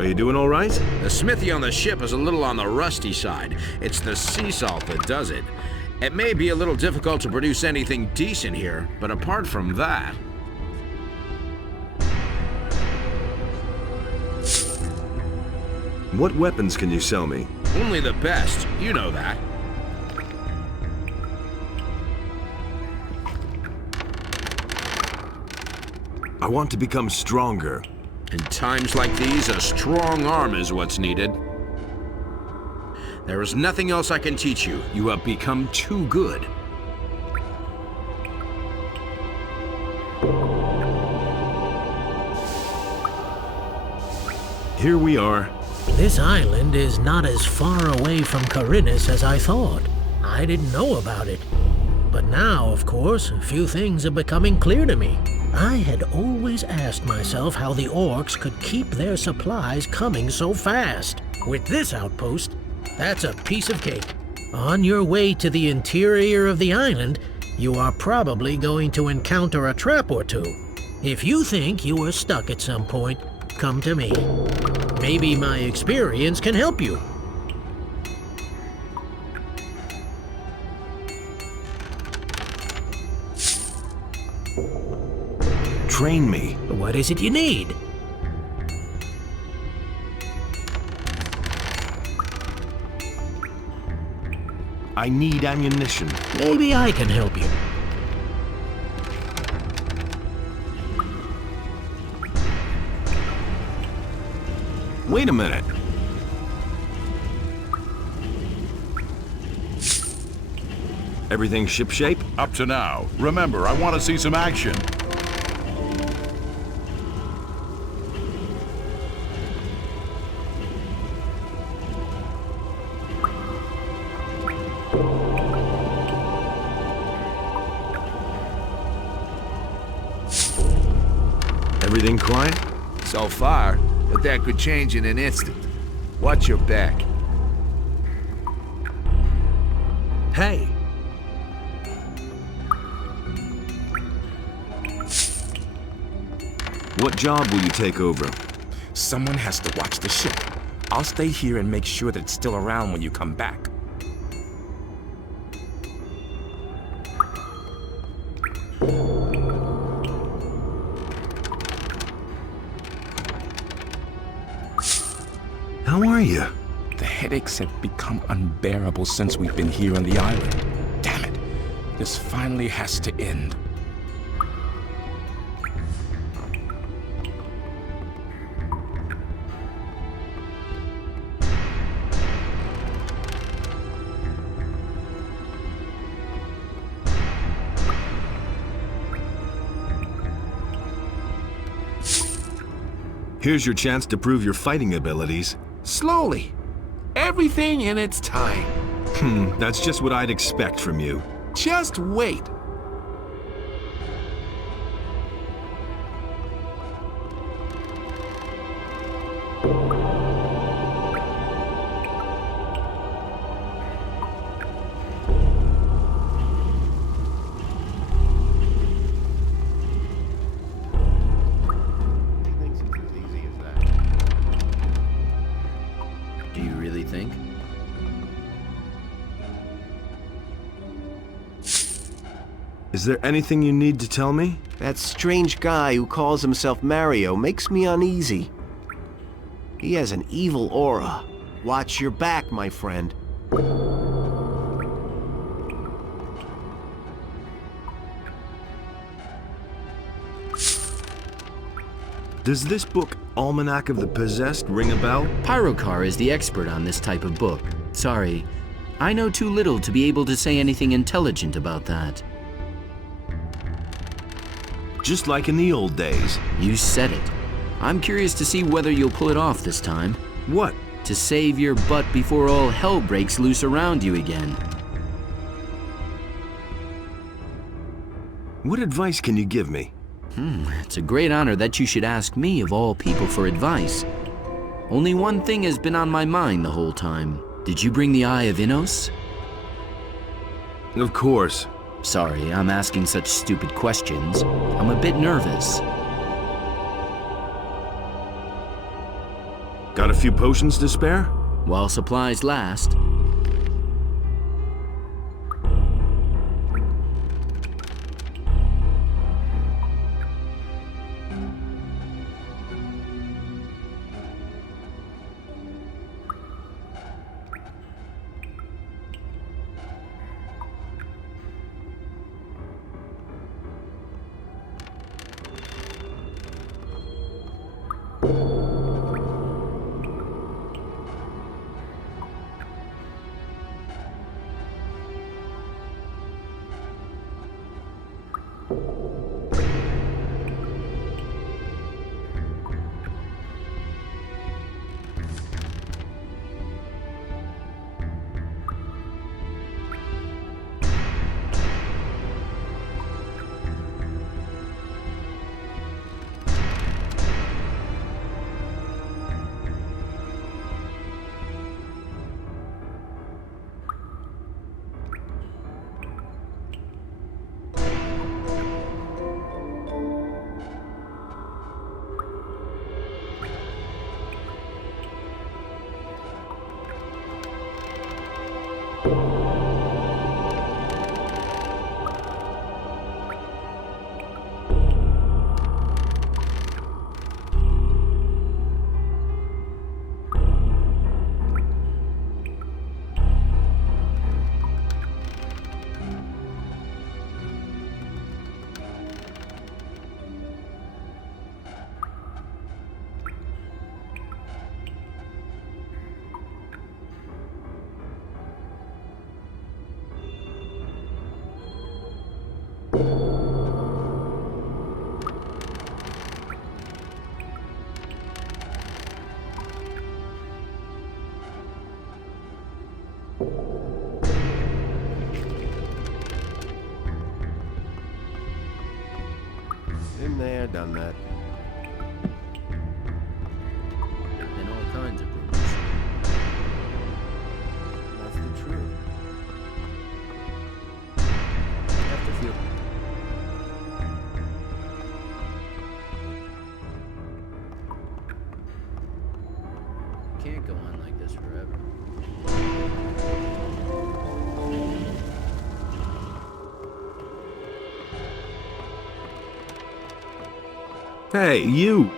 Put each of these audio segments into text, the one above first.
Are you doing all right? The smithy on the ship is a little on the rusty side. It's the sea salt that does it. It may be a little difficult to produce anything decent here, but apart from that... What weapons can you sell me? Only the best. You know that. I want to become stronger. In times like these, a strong arm is what's needed. There is nothing else I can teach you. You have become too good. Here we are. This island is not as far away from Carinus as I thought. I didn't know about it. But now, of course, a few things are becoming clear to me. I had always asked myself how the orcs could keep their supplies coming so fast. With this outpost, that's a piece of cake. On your way to the interior of the island, you are probably going to encounter a trap or two. If you think you are stuck at some point, come to me. Maybe my experience can help you. Train me. What is it you need? I need ammunition. Maybe I can help you. Wait a minute. Everything shipshape? Up to now. Remember, I want to see some action. Everything quiet? So far, but that could change in an instant. Watch your back. Hey! What job will you take over? Someone has to watch the ship. I'll stay here and make sure that it's still around when you come back. How are you? The headaches have become unbearable since we've been here on the island. Damn it. This finally has to end. Here's your chance to prove your fighting abilities. Slowly. Everything in its time. That's just what I'd expect from you. Just wait. Do you really think? Is there anything you need to tell me? That strange guy who calls himself Mario makes me uneasy. He has an evil aura. Watch your back, my friend. Does this book, Almanac of the Possessed, ring a bell? Pyrocar is the expert on this type of book. Sorry, I know too little to be able to say anything intelligent about that. Just like in the old days. You said it. I'm curious to see whether you'll pull it off this time. What? To save your butt before all hell breaks loose around you again. What advice can you give me? It's a great honor that you should ask me of all people for advice. Only one thing has been on my mind the whole time. Did you bring the Eye of Innos? Of course. Sorry, I'm asking such stupid questions. I'm a bit nervous. Got a few potions to spare? While supplies last. Been there, done that. And all kinds of rumors. That's the truth. I have to feel. Can't go on like this forever. Hey, you!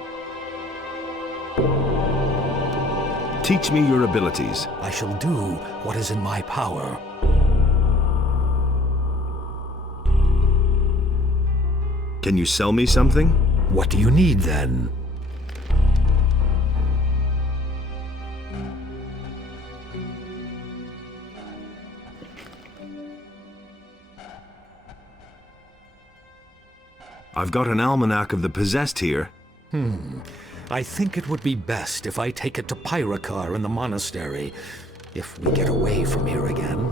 Teach me your abilities. I shall do what is in my power. Can you sell me something? What do you need, then? I've got an almanac of the possessed here. I think it would be best if I take it to Pyrakar in the monastery, if we get away from here again.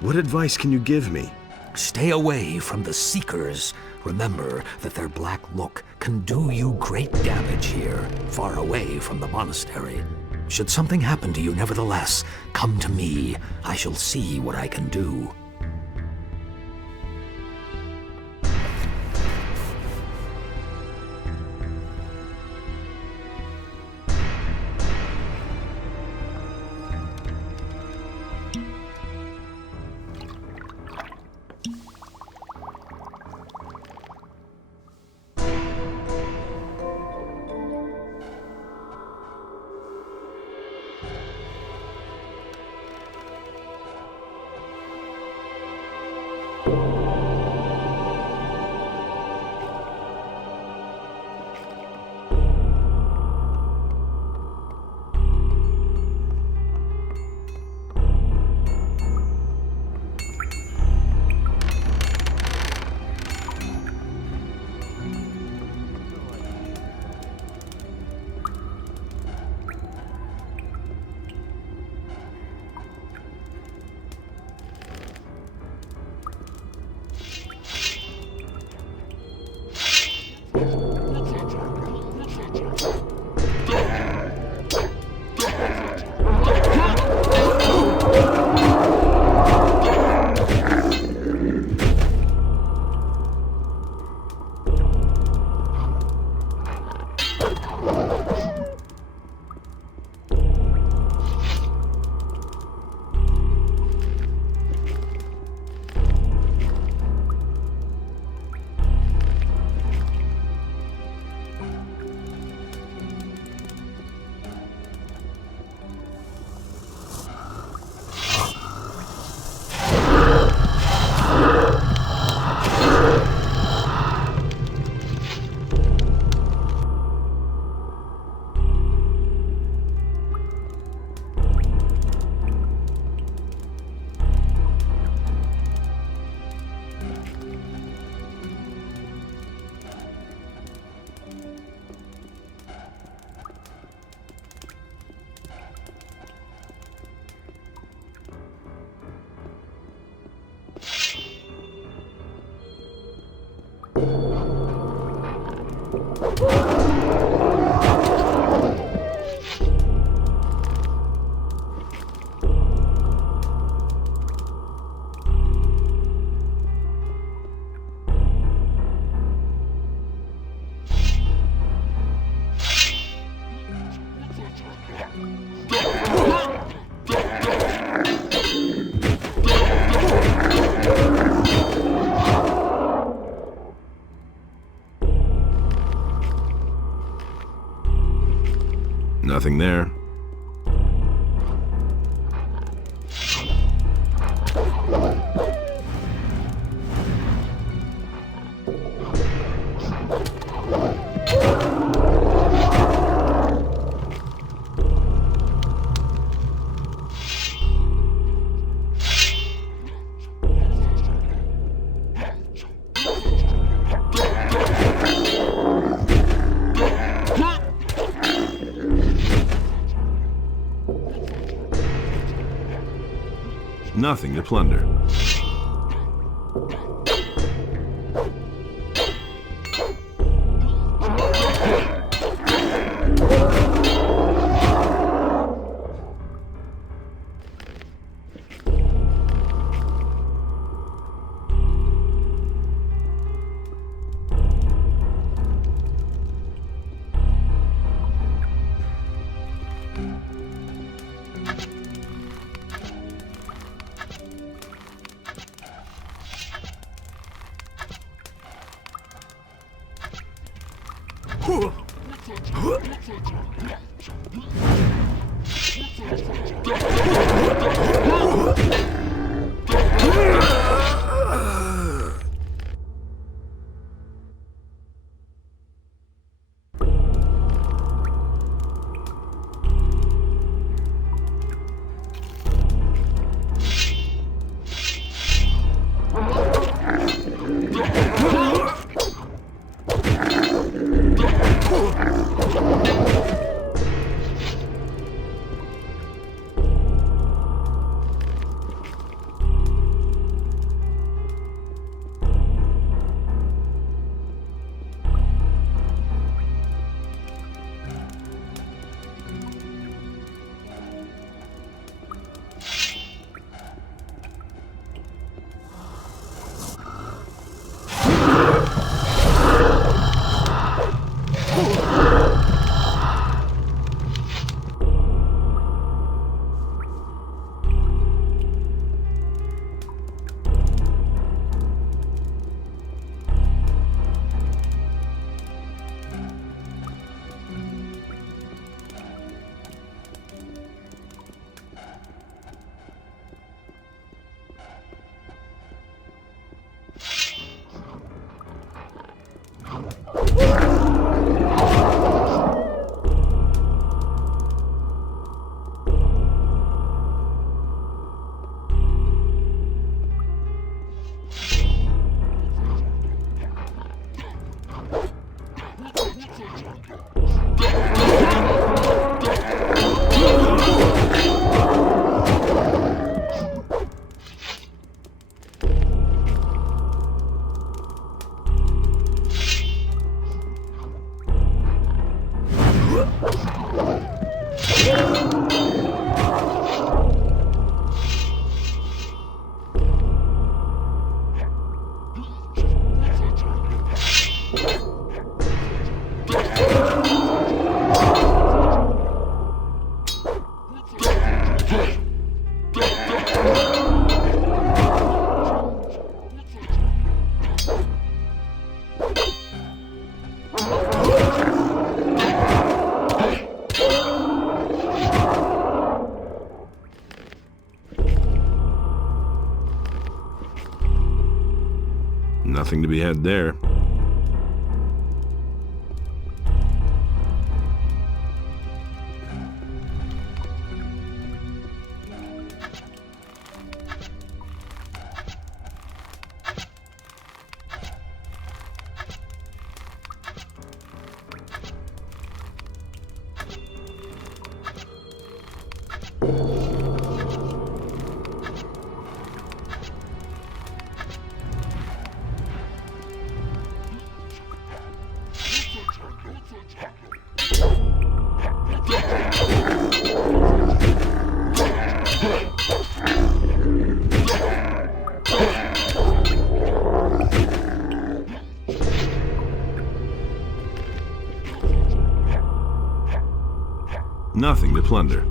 What advice can you give me? Stay away from the Seekers. Remember that their black look can do you great damage here, far away from the monastery. Should something happen to you nevertheless, come to me. I shall see what I can do. Nothing there. Nothing to plunder. Nothing to be had there. Nothing to plunder.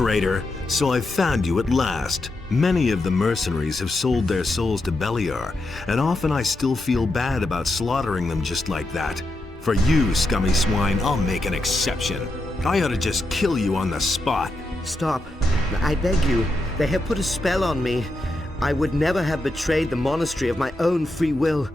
Traitor, so I've found you at last. Many of the mercenaries have sold their souls to Beliar, and often I still feel bad about slaughtering them just like that. For you, scummy swine, I'll make an exception. I ought to just kill you on the spot. Stop. I beg you. They have put a spell on me. I would never have betrayed the monastery of my own free will.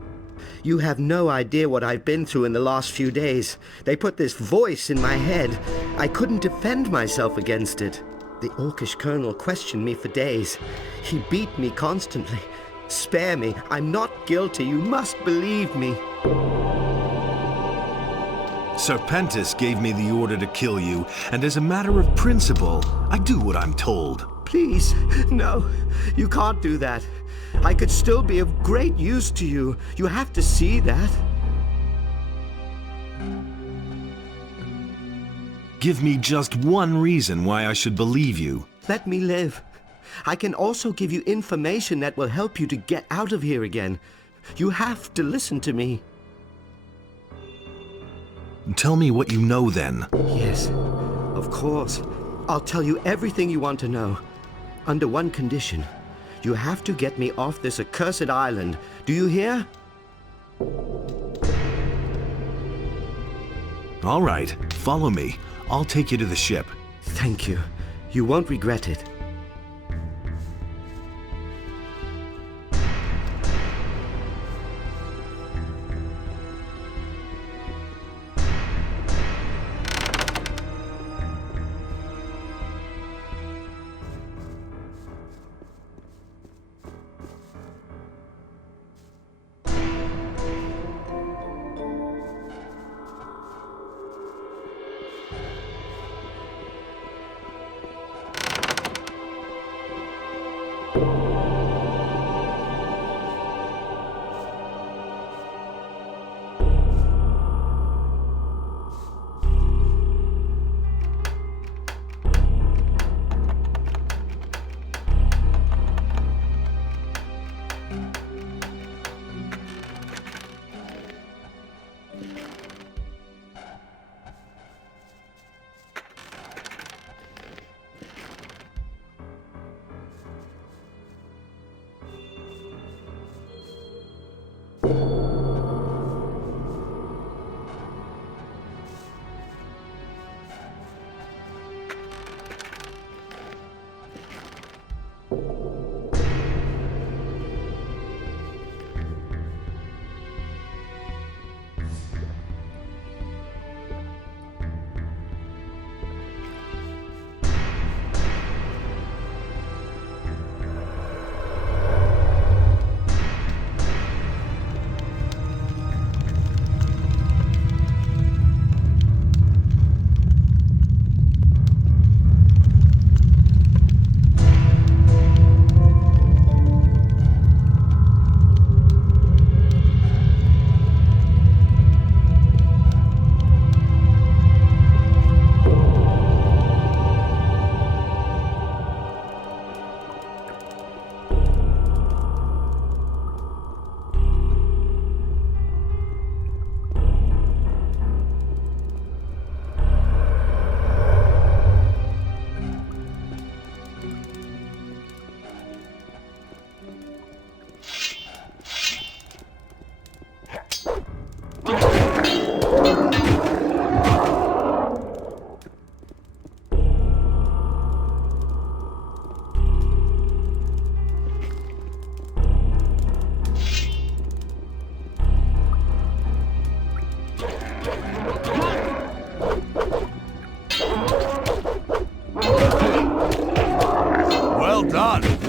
You have no idea what I've been through in the last few days. They put this voice in my head. I couldn't defend myself against it. The Orcish colonel questioned me for days. He beat me constantly. Spare me. I'm not guilty. You must believe me. Serpentis gave me the order to kill you, and as a matter of principle, I do what I'm told. Please, no. You can't do that. I could still be of great use to you. You have to see that. Give me just one reason why I should believe you. Let me live. I can also give you information that will help you to get out of here again. You have to listen to me. Tell me what you know then. Yes, of course. I'll tell you everything you want to know. Under one condition. You have to get me off this accursed island. Do you hear? All right, follow me. I'll take you to the ship. Thank you. You won't regret it.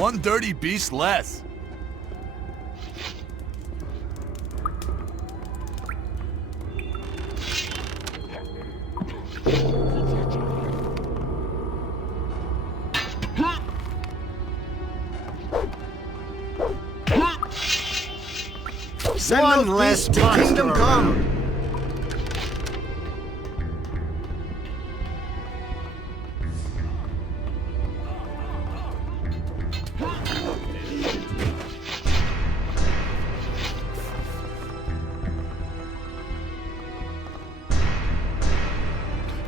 one dirty beast less. One less to Kingdom Come.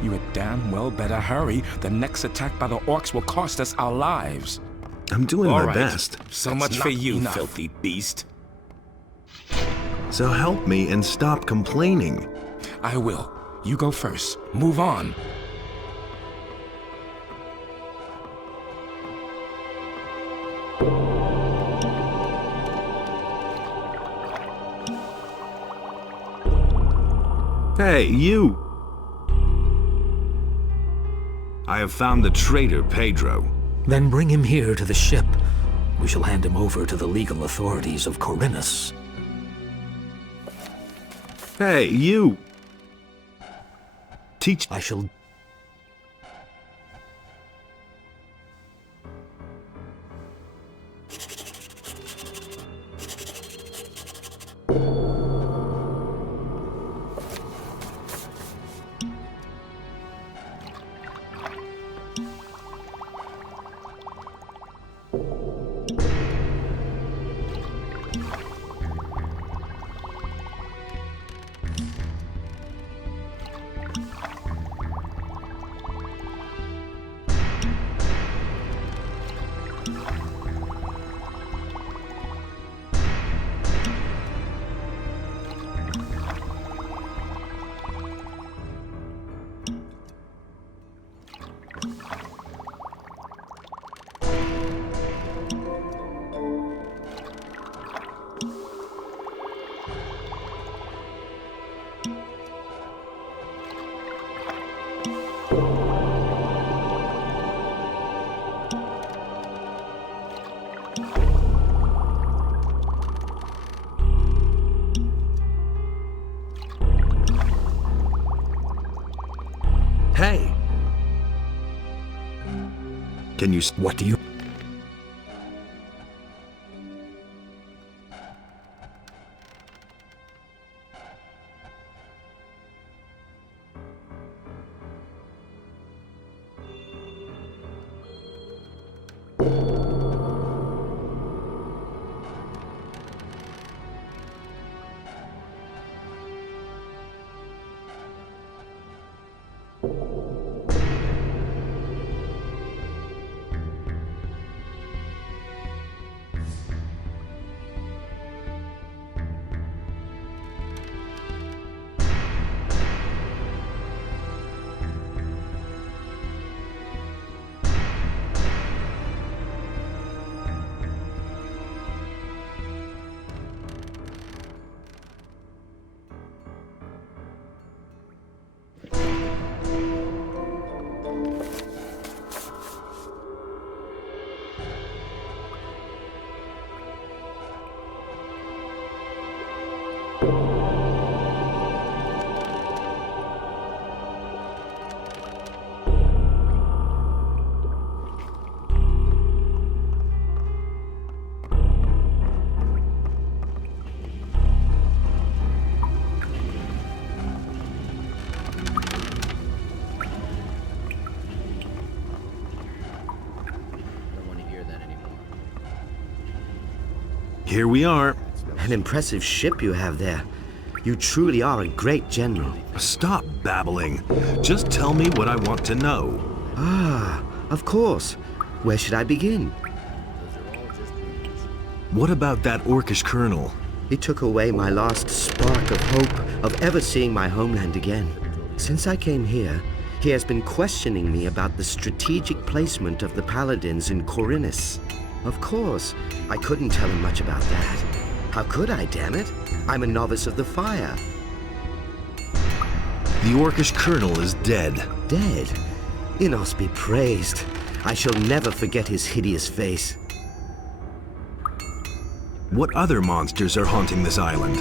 You had damn well better hurry. The next attack by the orcs will cost us our lives. I'm doing All my right. best. So That's much not for you, enough. filthy beast. So help me and stop complaining. I will. You go first. Move on. Hey, you! I have found the traitor, Pedro. Then bring him here to the ship. We shall hand him over to the legal authorities of Corinus. Hey, you! Teach... I shall... Hey! Can you... What do you... Here we are. An impressive ship you have there. You truly are a great general. Stop babbling. Just tell me what I want to know. Ah, of course. Where should I begin? What about that orcish colonel? He took away my last spark of hope of ever seeing my homeland again. Since I came here, he has been questioning me about the strategic placement of the paladins in Corinus. Of course, I couldn't tell him much about that. How could I, damn it? I'm a novice of the fire. The orcish colonel is dead. Dead? Inos be praised. I shall never forget his hideous face. What other monsters are haunting this island?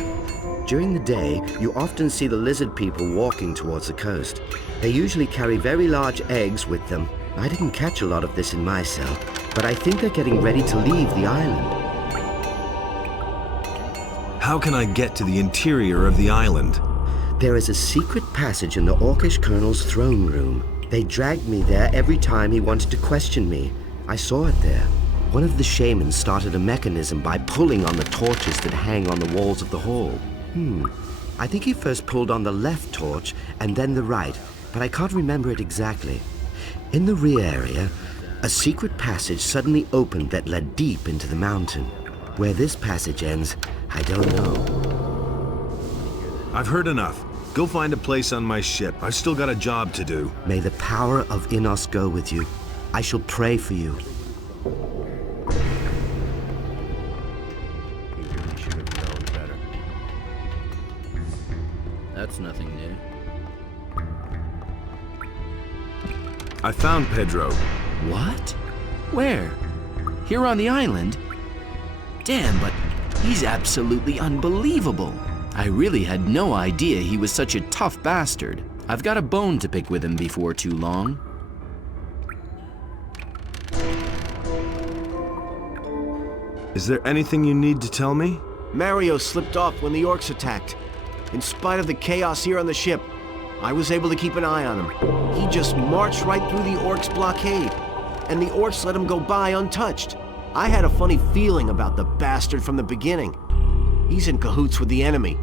During the day, you often see the lizard people walking towards the coast. They usually carry very large eggs with them. I didn't catch a lot of this in my cell, but I think they're getting ready to leave the island. How can I get to the interior of the island? There is a secret passage in the Orcish Colonel's throne room. They dragged me there every time he wanted to question me. I saw it there. One of the shamans started a mechanism by pulling on the torches that hang on the walls of the hall. I think he first pulled on the left torch and then the right, but I can't remember it exactly. In the rear area, a secret passage suddenly opened that led deep into the mountain. Where this passage ends, I don't know. I've heard enough. Go find a place on my ship. I've still got a job to do. May the power of Innos go with you. I shall pray for you. That's nothing new. I found Pedro. What? Where? Here on the island? Damn, but he's absolutely unbelievable. I really had no idea he was such a tough bastard. I've got a bone to pick with him before too long. Is there anything you need to tell me? Mario slipped off when the orcs attacked. In spite of the chaos here on the ship, I was able to keep an eye on him. He just marched right through the orcs' blockade, and the orcs let him go by untouched. I had a funny feeling about the bastard from the beginning. He's in cahoots with the enemy.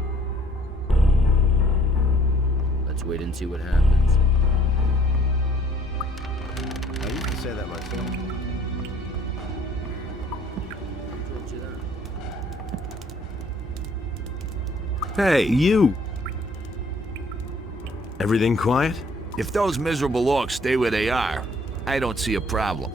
Let's wait and see what happens. I used to say that myself. Hey, you! Everything quiet? If those miserable orcs stay where they are, I don't see a problem.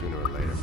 Sooner or later.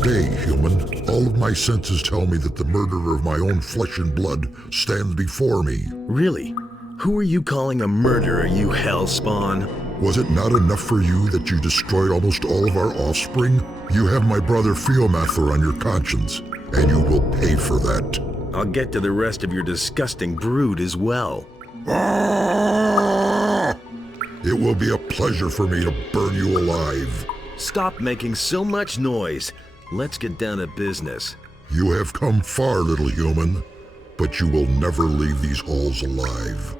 Stay, human. All of my senses tell me that the murderer of my own flesh and blood stands before me. Really? Who are you calling a murderer, you hellspawn? Was it not enough for you that you destroyed almost all of our offspring? You have my brother Fiomather on your conscience, and you will pay for that. I'll get to the rest of your disgusting brood as well. Ah! It will be a pleasure for me to burn you alive. Stop making so much noise. Let's get down to business. You have come far, little human, but you will never leave these halls alive.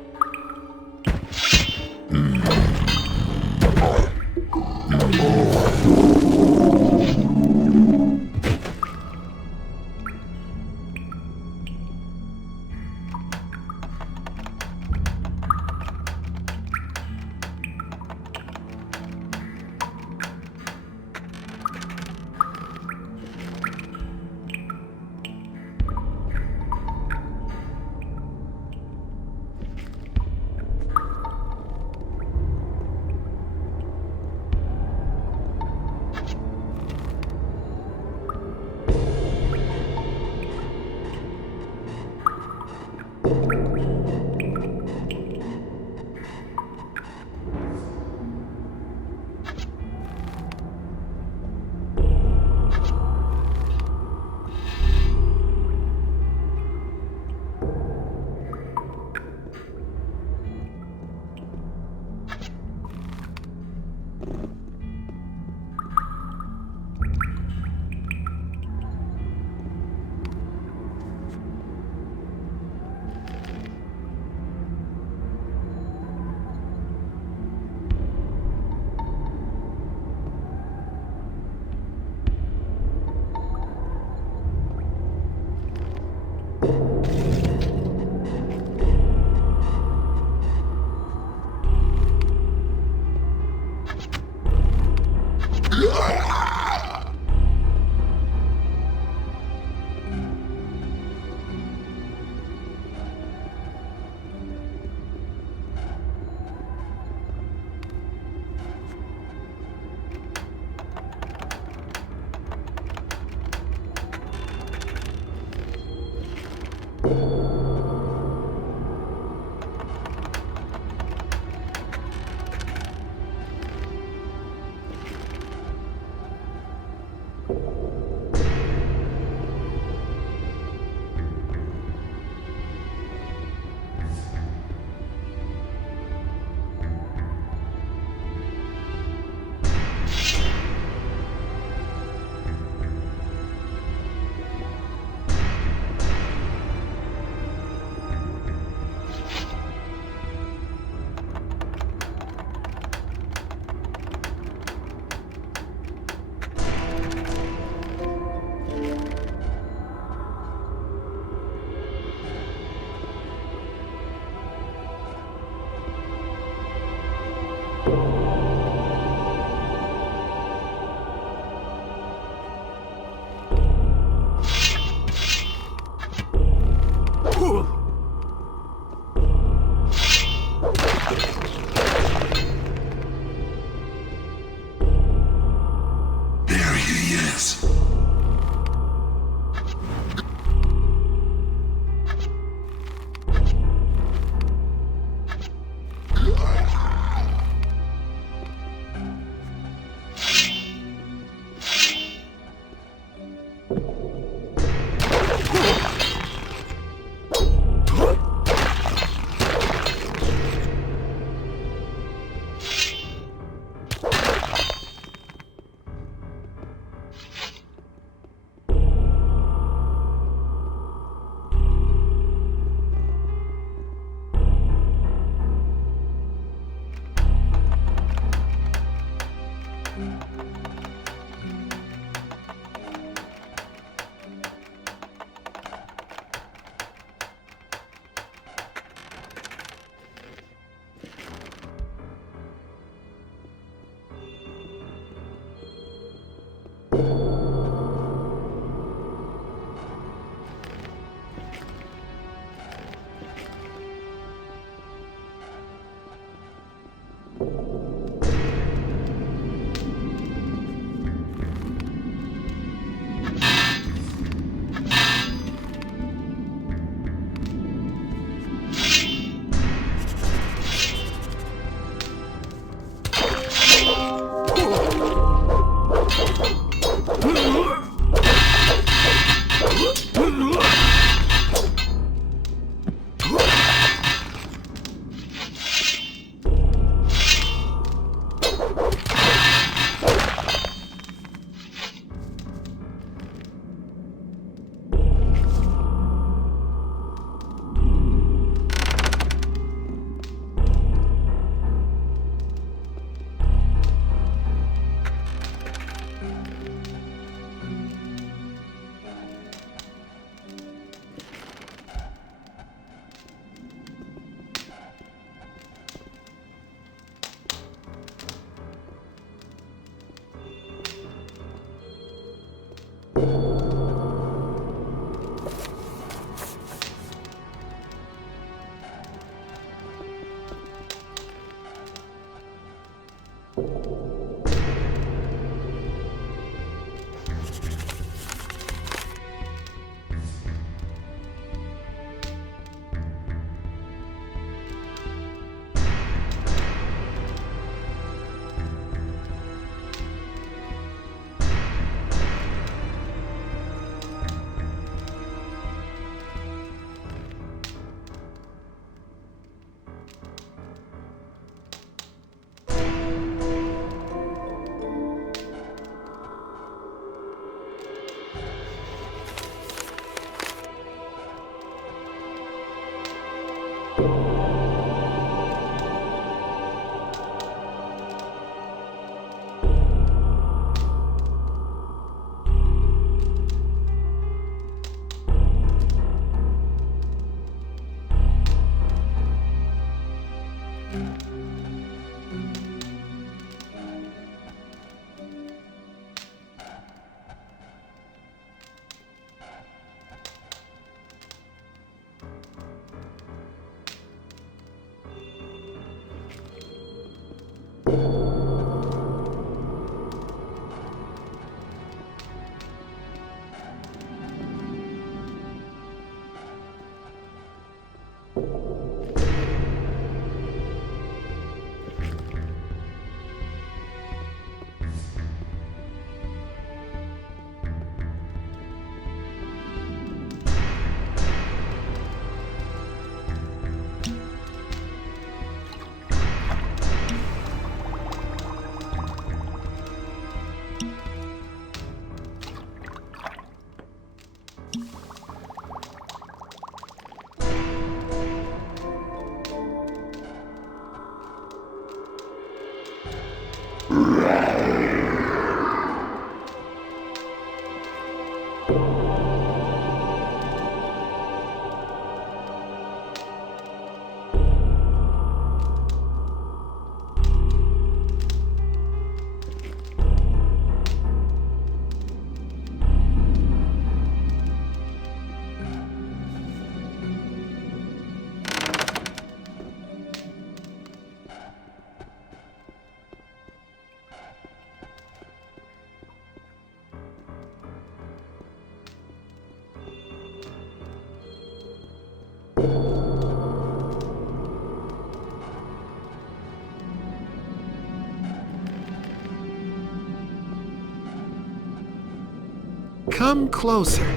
Come closer.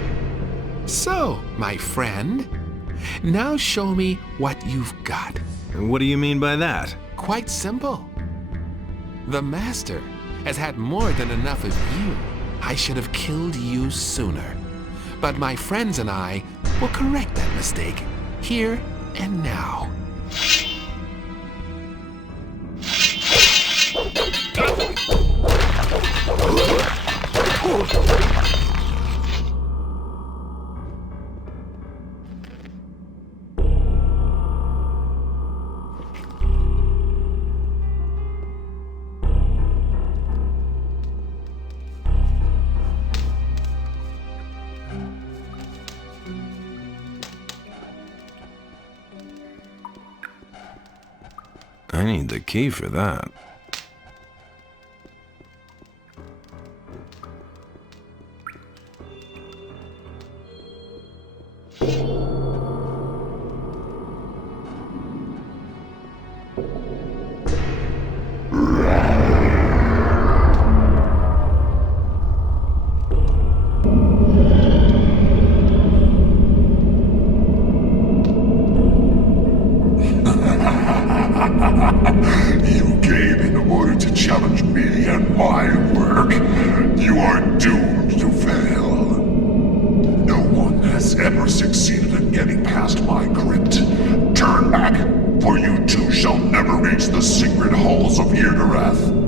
So, my friend, now show me what you've got. What do you mean by that? Quite simple. The Master has had more than enough of you. I should have killed you sooner. But my friends and I will correct that mistake here and now. I need the key for that. You came in order to challenge me and my work. You are doomed to fail. No one has ever succeeded in getting past my crypt. Turn back, for you too shall never reach the secret halls of Yggdrath.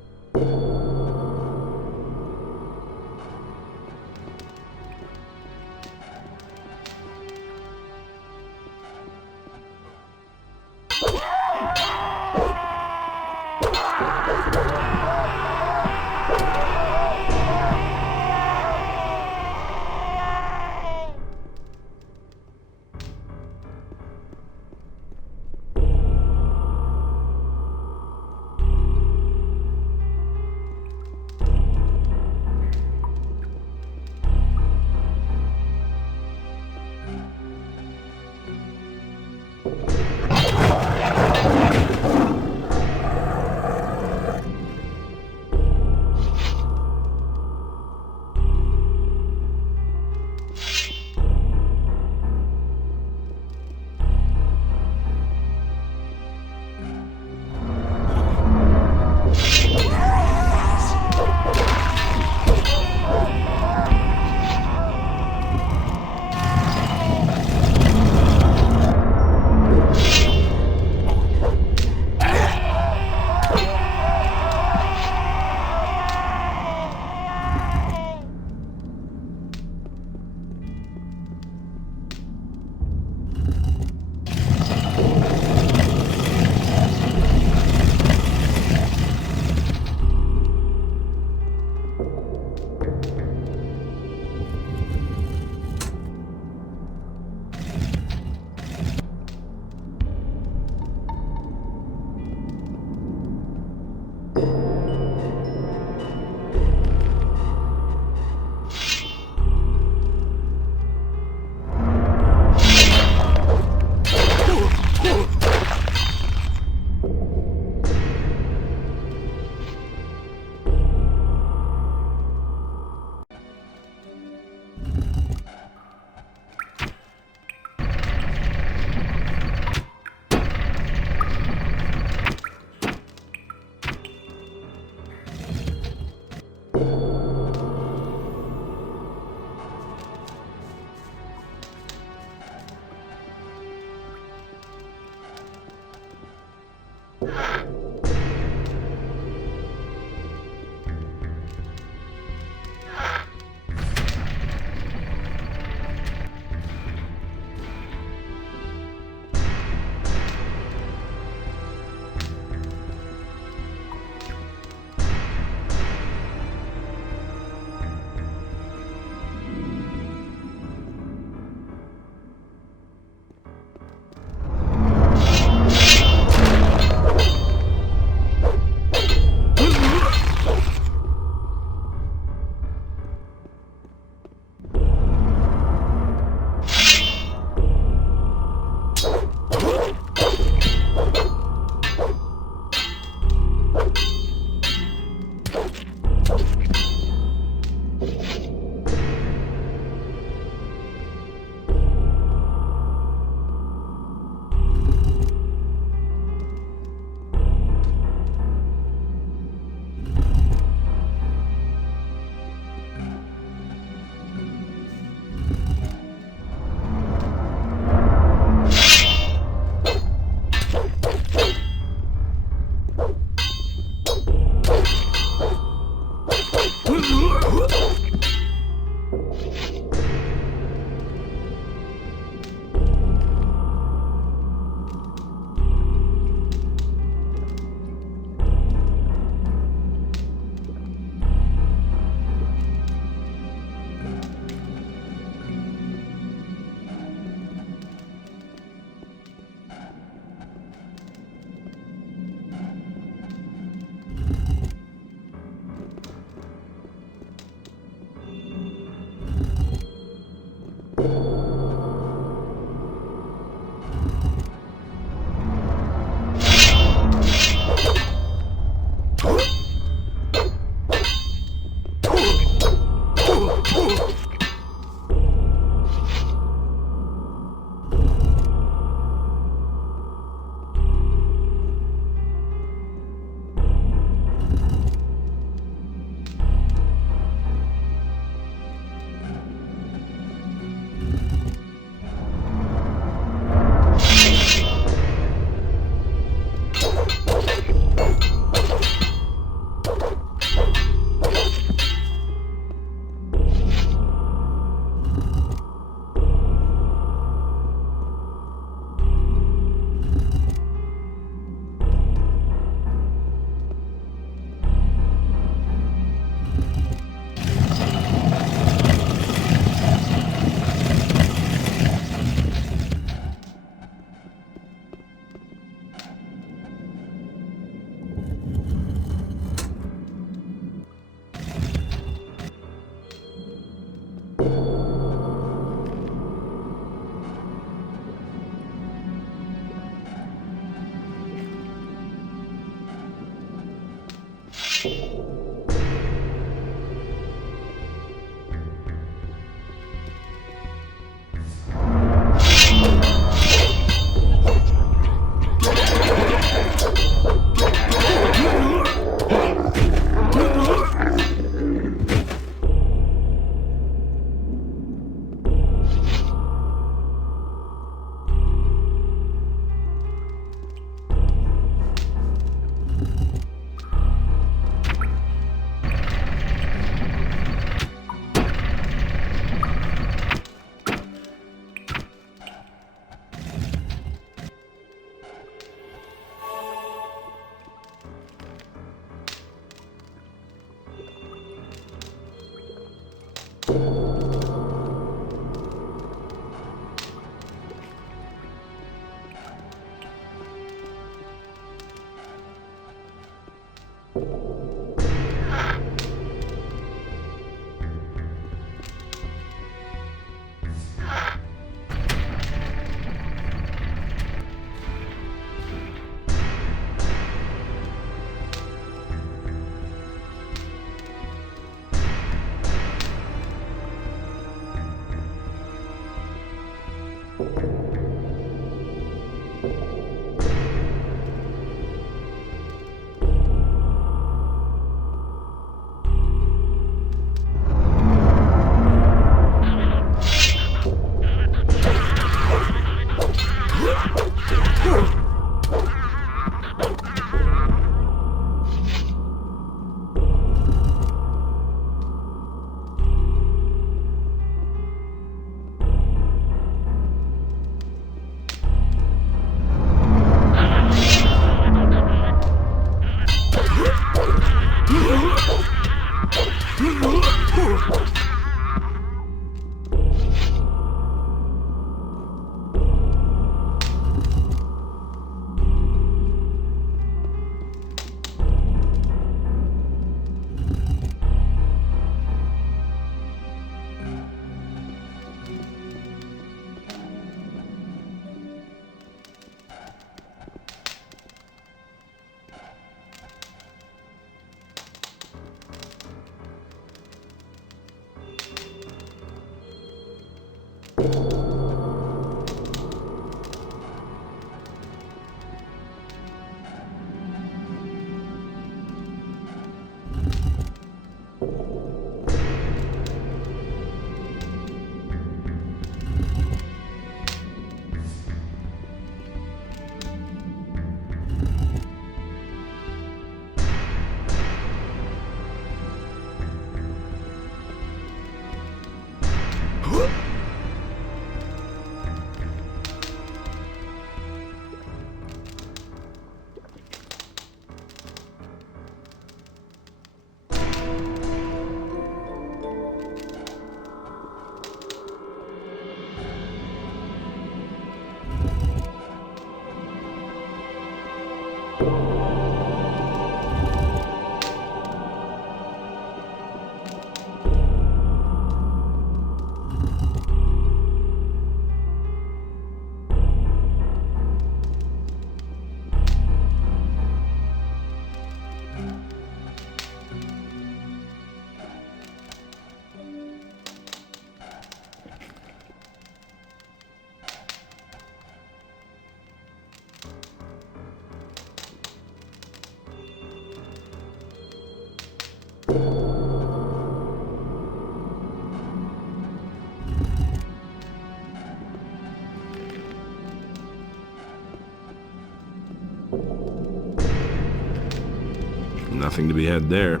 Nothing to be had there.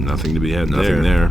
Nothing to be had there.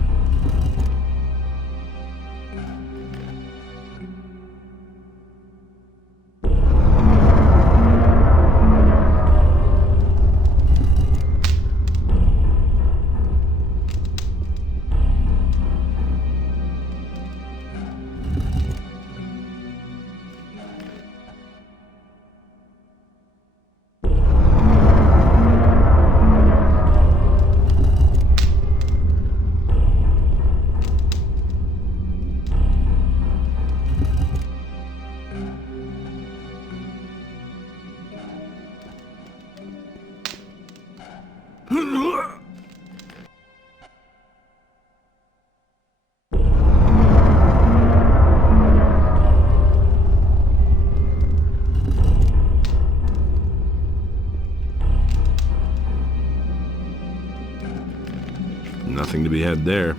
Nothing to be had there.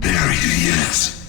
There he is.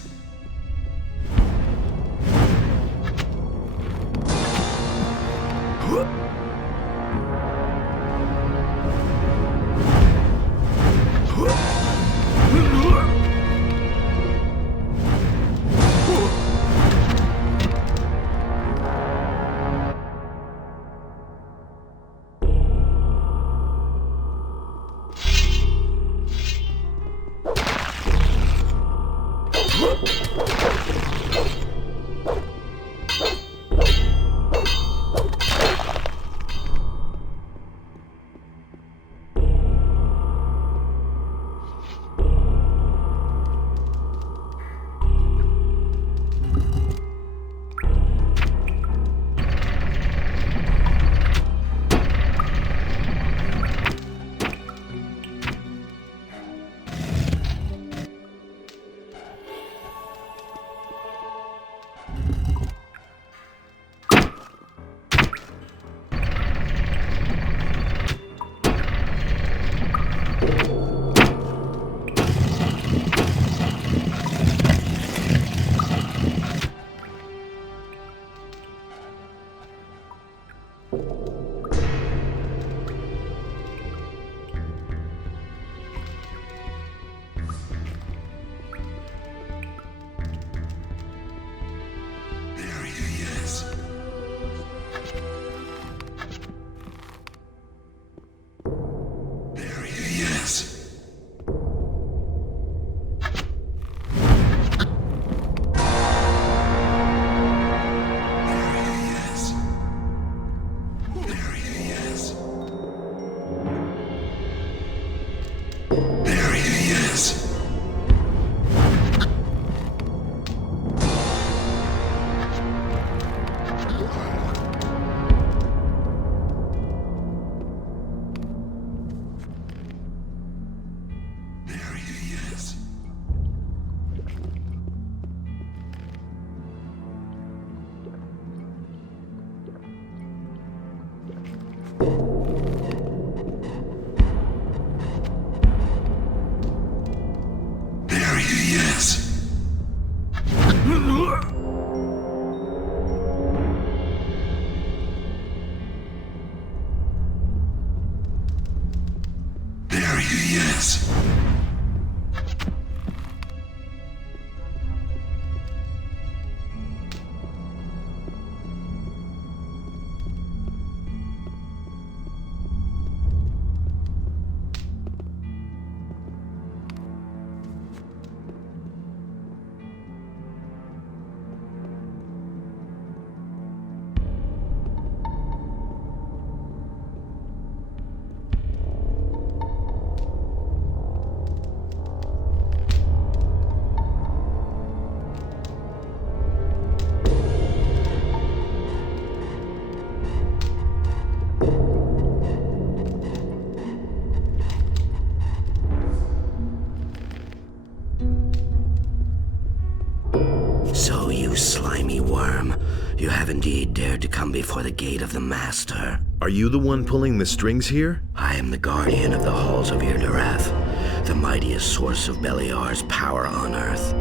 So, you slimy worm, you have indeed dared to come before the gate of the Master. Are you the one pulling the strings here? I am the guardian of the halls of Irdarath, the mightiest source of Beliar's power on Earth.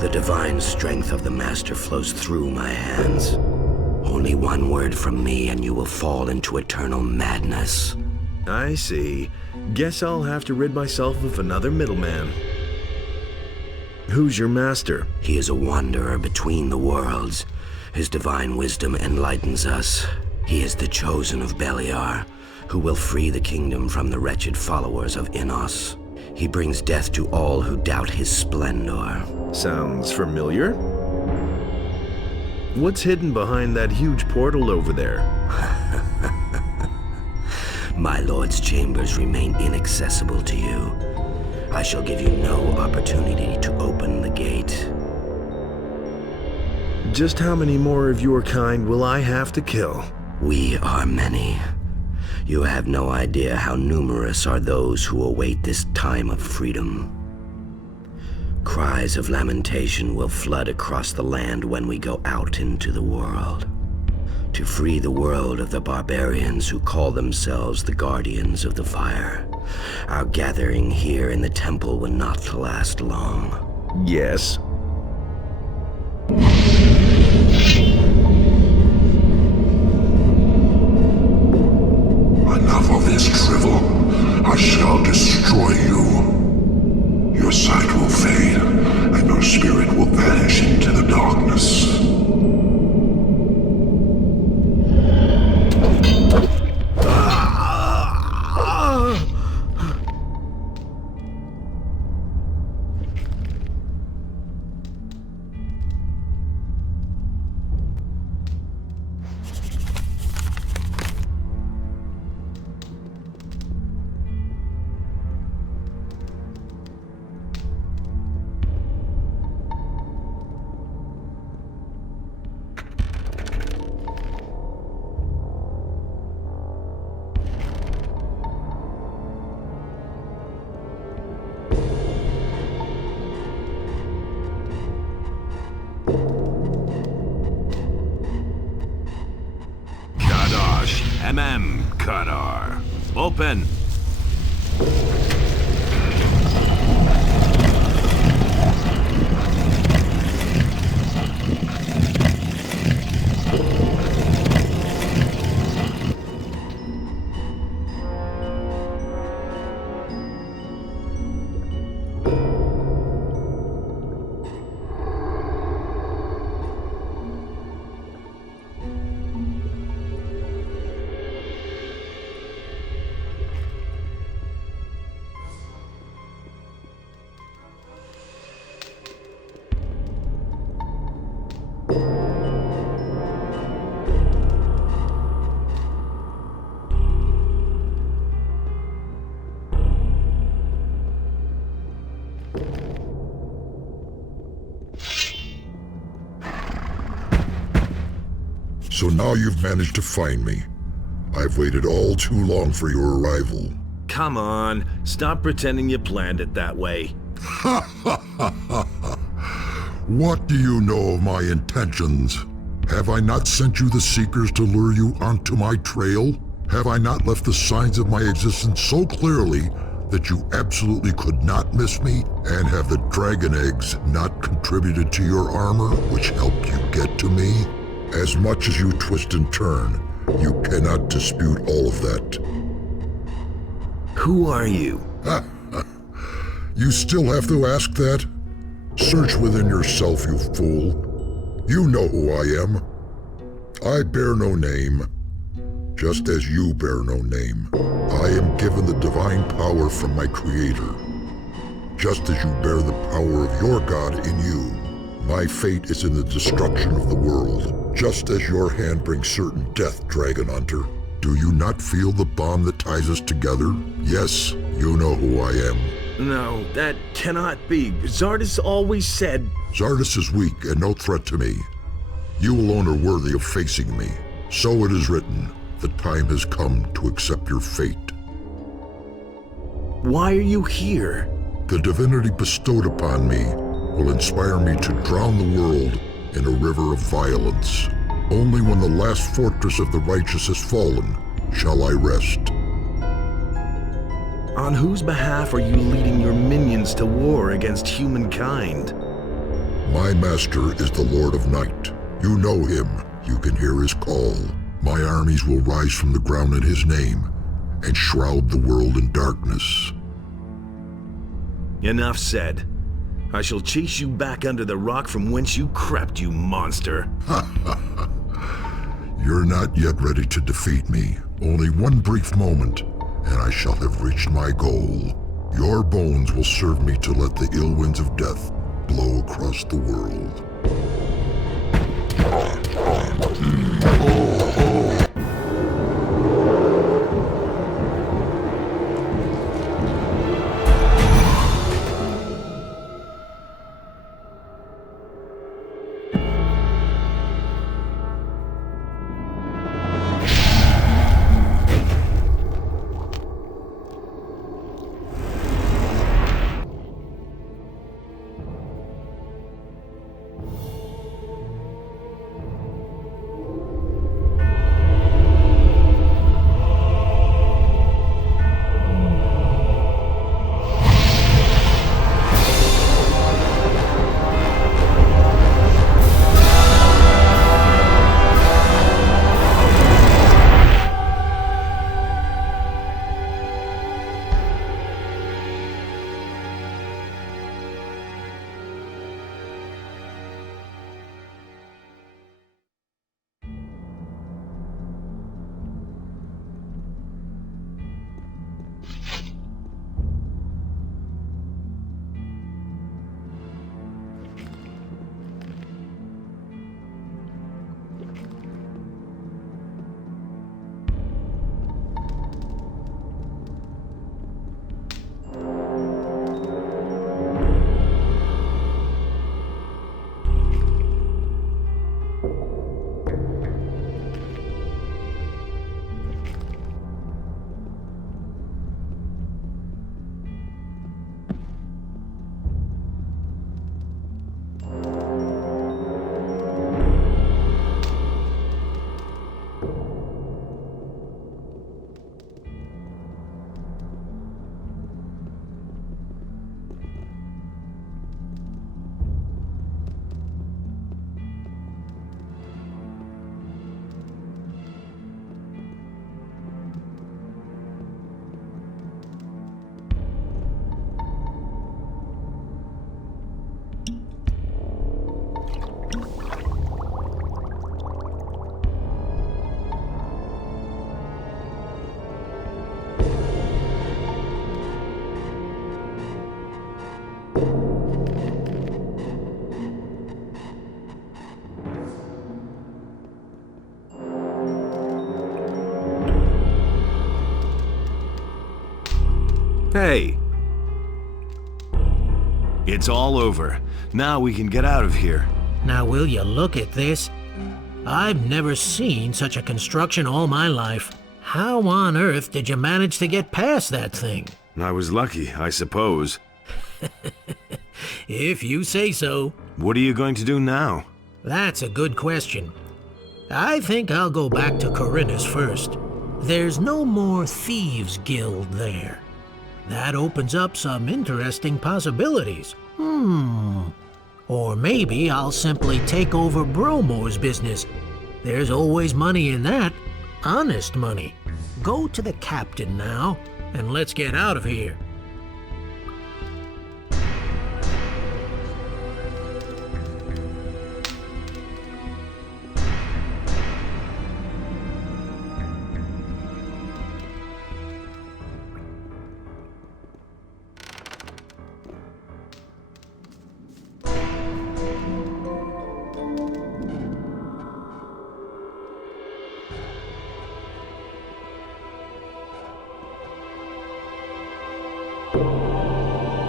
The divine strength of the Master flows through my hands. Only one word from me and you will fall into eternal madness. I see. Guess I'll have to rid myself of another middleman. Who's your master? He is a wanderer between the worlds. His divine wisdom enlightens us. He is the chosen of Beliar, who will free the kingdom from the wretched followers of Innos. He brings death to all who doubt his splendor. Sounds familiar. What's hidden behind that huge portal over there? My lord's chambers remain inaccessible to you. I shall give you no opportunity to open the gate. Just how many more of your kind will I have to kill? We are many. You have no idea how numerous are those who await this time of freedom. Cries of lamentation will flood across the land when we go out into the world. To free the world of the barbarians who call themselves the Guardians of the Fire. Our gathering here in the temple will not last long. Yes. Enough of this drivel. I shall destroy you. Your sight will fade, and your spirit will vanish into the darkness. open. So now you've managed to find me. I've waited all too long for your arrival. Come on, stop pretending you planned it that way. What do you know of my intentions? Have I not sent you the Seekers to lure you onto my trail? Have I not left the signs of my existence so clearly that you absolutely could not miss me? And have the dragon eggs not contributed to your armor, which helped you get to me? As much as you twist and turn, you cannot dispute all of that. Who are you? You still have to ask that? Search within yourself, you fool. You know who I am. I bear no name, just as you bear no name. I am given the divine power from my Creator, just as you bear the power of your God in you. My fate is in the destruction of the world, just as your hand brings certain death, Dragon Hunter. Do you not feel the bond that ties us together? Yes, you know who I am. No, that cannot be. Zardus always said... Zardus is weak and no threat to me. You alone are worthy of facing me. So it is written, the time has come to accept your fate. Why are you here? The divinity bestowed upon me will inspire me to drown the world in a river of violence. Only when the last fortress of the righteous has fallen shall I rest. On whose behalf are you leading your minions to war against humankind? My master is the Lord of Night. You know him. You can hear his call. My armies will rise from the ground in his name and shroud the world in darkness. Enough said. I shall chase you back under the rock from whence you crept, you monster. You're not yet ready to defeat me. Only one brief moment, and I shall have reached my goal. Your bones will serve me to let the ill winds of death blow across the world. Hey! It's all over. Now we can get out of here. Now will you look at this? I've never seen such a construction all my life. How on earth did you manage to get past that thing? I was lucky, I suppose. If you say so. What are you going to do now? That's a good question. I think I'll go back to Corinus first. There's no more Thieves' Guild there. That opens up some interesting possibilities. Or maybe I'll simply take over Bromo's business. There's always money in that. Honest money. Go to the captain now, and let's get out of here.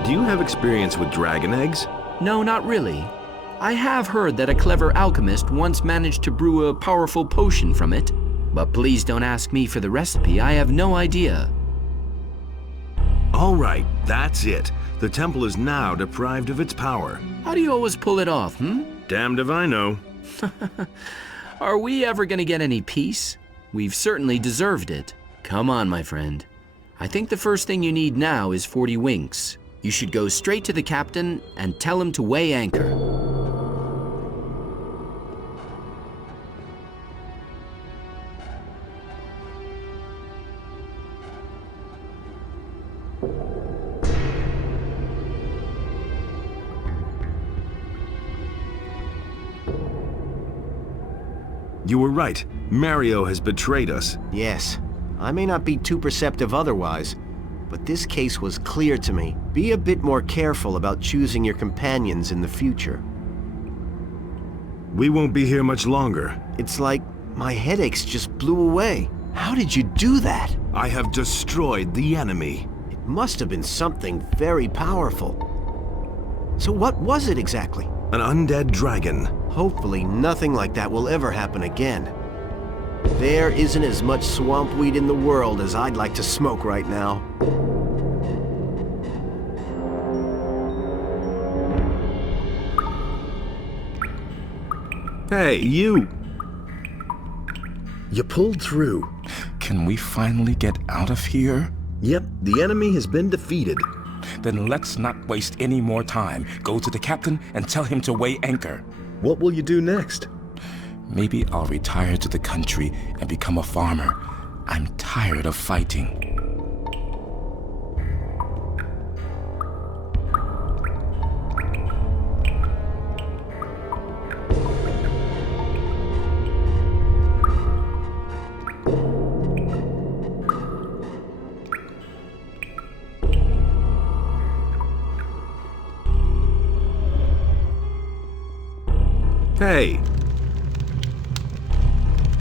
Do you have experience with dragon eggs? No, not really. I have heard that a clever alchemist once managed to brew a powerful potion from it. But please don't ask me for the recipe, I have no idea. All right, that's it. The temple is now deprived of its power. How do you always pull it off, Damned if I know. Are we ever gonna get any peace? We've certainly deserved it. Come on, my friend. I think the first thing you need now is 40 winks. You should go straight to the captain and tell him to weigh anchor. You were right. Mario has betrayed us. Yes. I may not be too perceptive otherwise, but this case was clear to me. Be a bit more careful about choosing your companions in the future. We won't be here much longer. It's like my headaches just blew away. How did you do that? I have destroyed the enemy. It must have been something very powerful. So what was it exactly? An undead dragon. Hopefully nothing like that will ever happen again. There isn't as much swamp weed in the world as I'd like to smoke right now. Hey, you! You pulled through. Can we finally get out of here? Yep, the enemy has been defeated. Then let's not waste any more time. Go to the captain and tell him to weigh anchor. What will you do next? Maybe I'll retire to the country and become a farmer. I'm tired of fighting. Hey!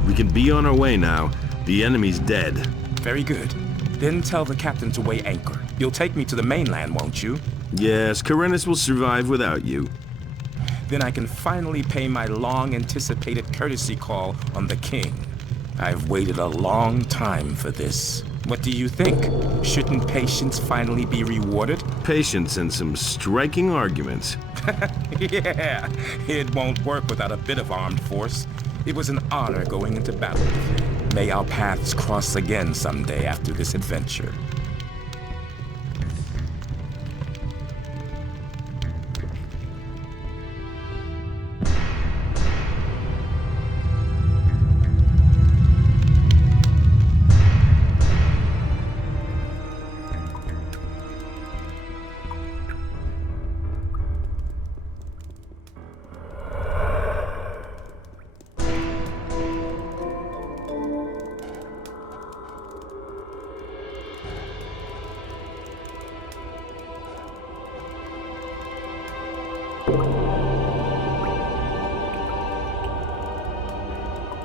We can be on our way now. The enemy's dead. Very good. Then tell the captain to weigh anchor. You'll take me to the mainland, won't you? Yes, Corinus will survive without you. Then I can finally pay my long-anticipated courtesy call on the king. I've waited a long time for this. What do you think? Shouldn't patience finally be rewarded? Patience and some striking arguments. Yeah, it won't work without a bit of armed force. It was an honor going into battle with you. May our paths cross again someday after this adventure.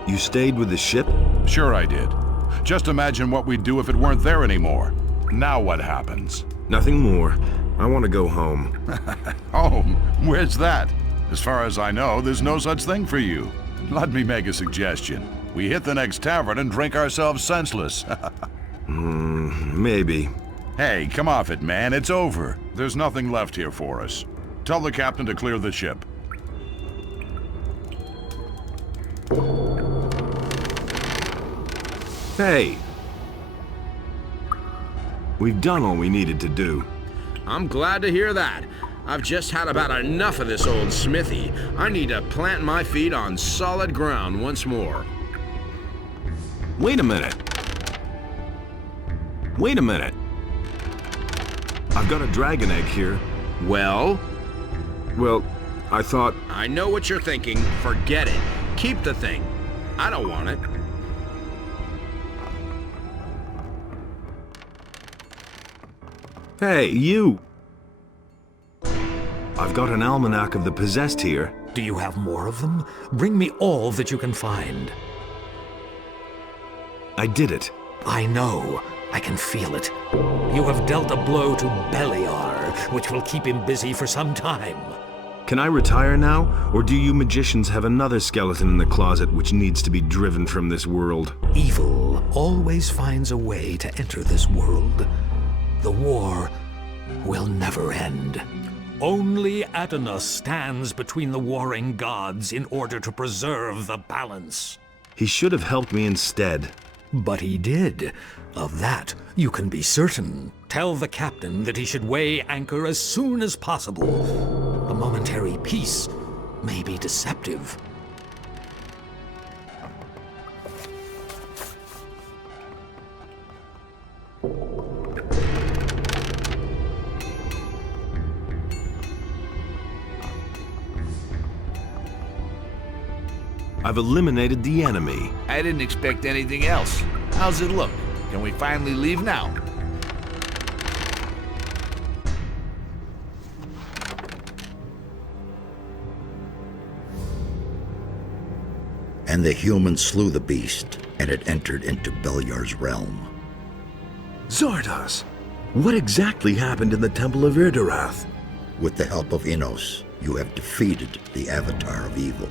You stayed with the ship? Sure I did. Just imagine what we'd do if it weren't there anymore. Now what happens? Nothing more. I want to go home. Home? Where's that? As far as I know, there's no such thing for you. Let me make a suggestion. We hit the next tavern and drink ourselves senseless. Maybe. Hey, come off it, man. It's over. There's nothing left here for us. Tell the captain to clear the ship. Hey! We've done all we needed to do. I'm glad to hear that. I've just had about enough of this old smithy. I need to plant my feet on solid ground once more. Wait a minute. Wait a minute. I've got a dragon egg here. Well? Well, I thought... I know what you're thinking. Forget it. Keep the thing. I don't want it. Hey, you! I've got an almanac of the possessed here. Do you have more of them? Bring me all that you can find. I did it. I know. I can feel it. You have dealt a blow to Beliar, which will keep him busy for some time. Can I retire now, or do you magicians have another skeleton in the closet which needs to be driven from this world? Evil always finds a way to enter this world. The war will never end. Only Adonis stands between the warring gods in order to preserve the balance. He should have helped me instead. But he did. Of that, you can be certain. Tell the captain that he should weigh anchor as soon as possible. A momentary peace may be deceptive. I've eliminated the enemy. I didn't expect anything else. How's it look? Can we finally leave now? And the humans slew the beast, and it entered into Beliar's realm. Zardos! What exactly happened in the Temple of Irdarath? With the help of Innos, you have defeated the Avatar of Evil.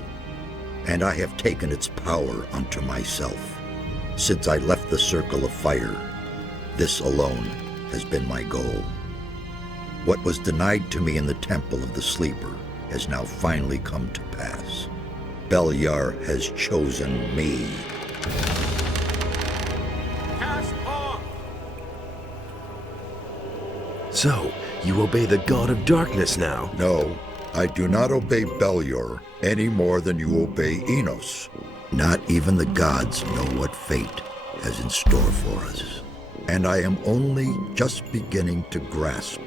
And I have taken its power unto myself. Since I left the Circle of Fire, this alone has been my goal. What was denied to me in the Temple of the Sleeper has now finally come to pass. Beliar has chosen me. Cast off! So, you obey the God of Darkness now? No, I do not obey Beliar any more than you obey Innos. Not even the gods know what fate has in store for us. And I am only just beginning to grasp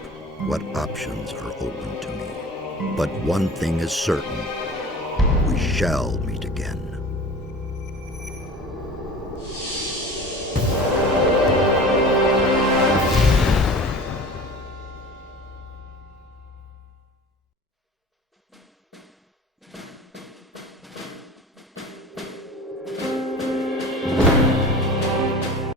what options are open to me. But one thing is certain, we shall meet again.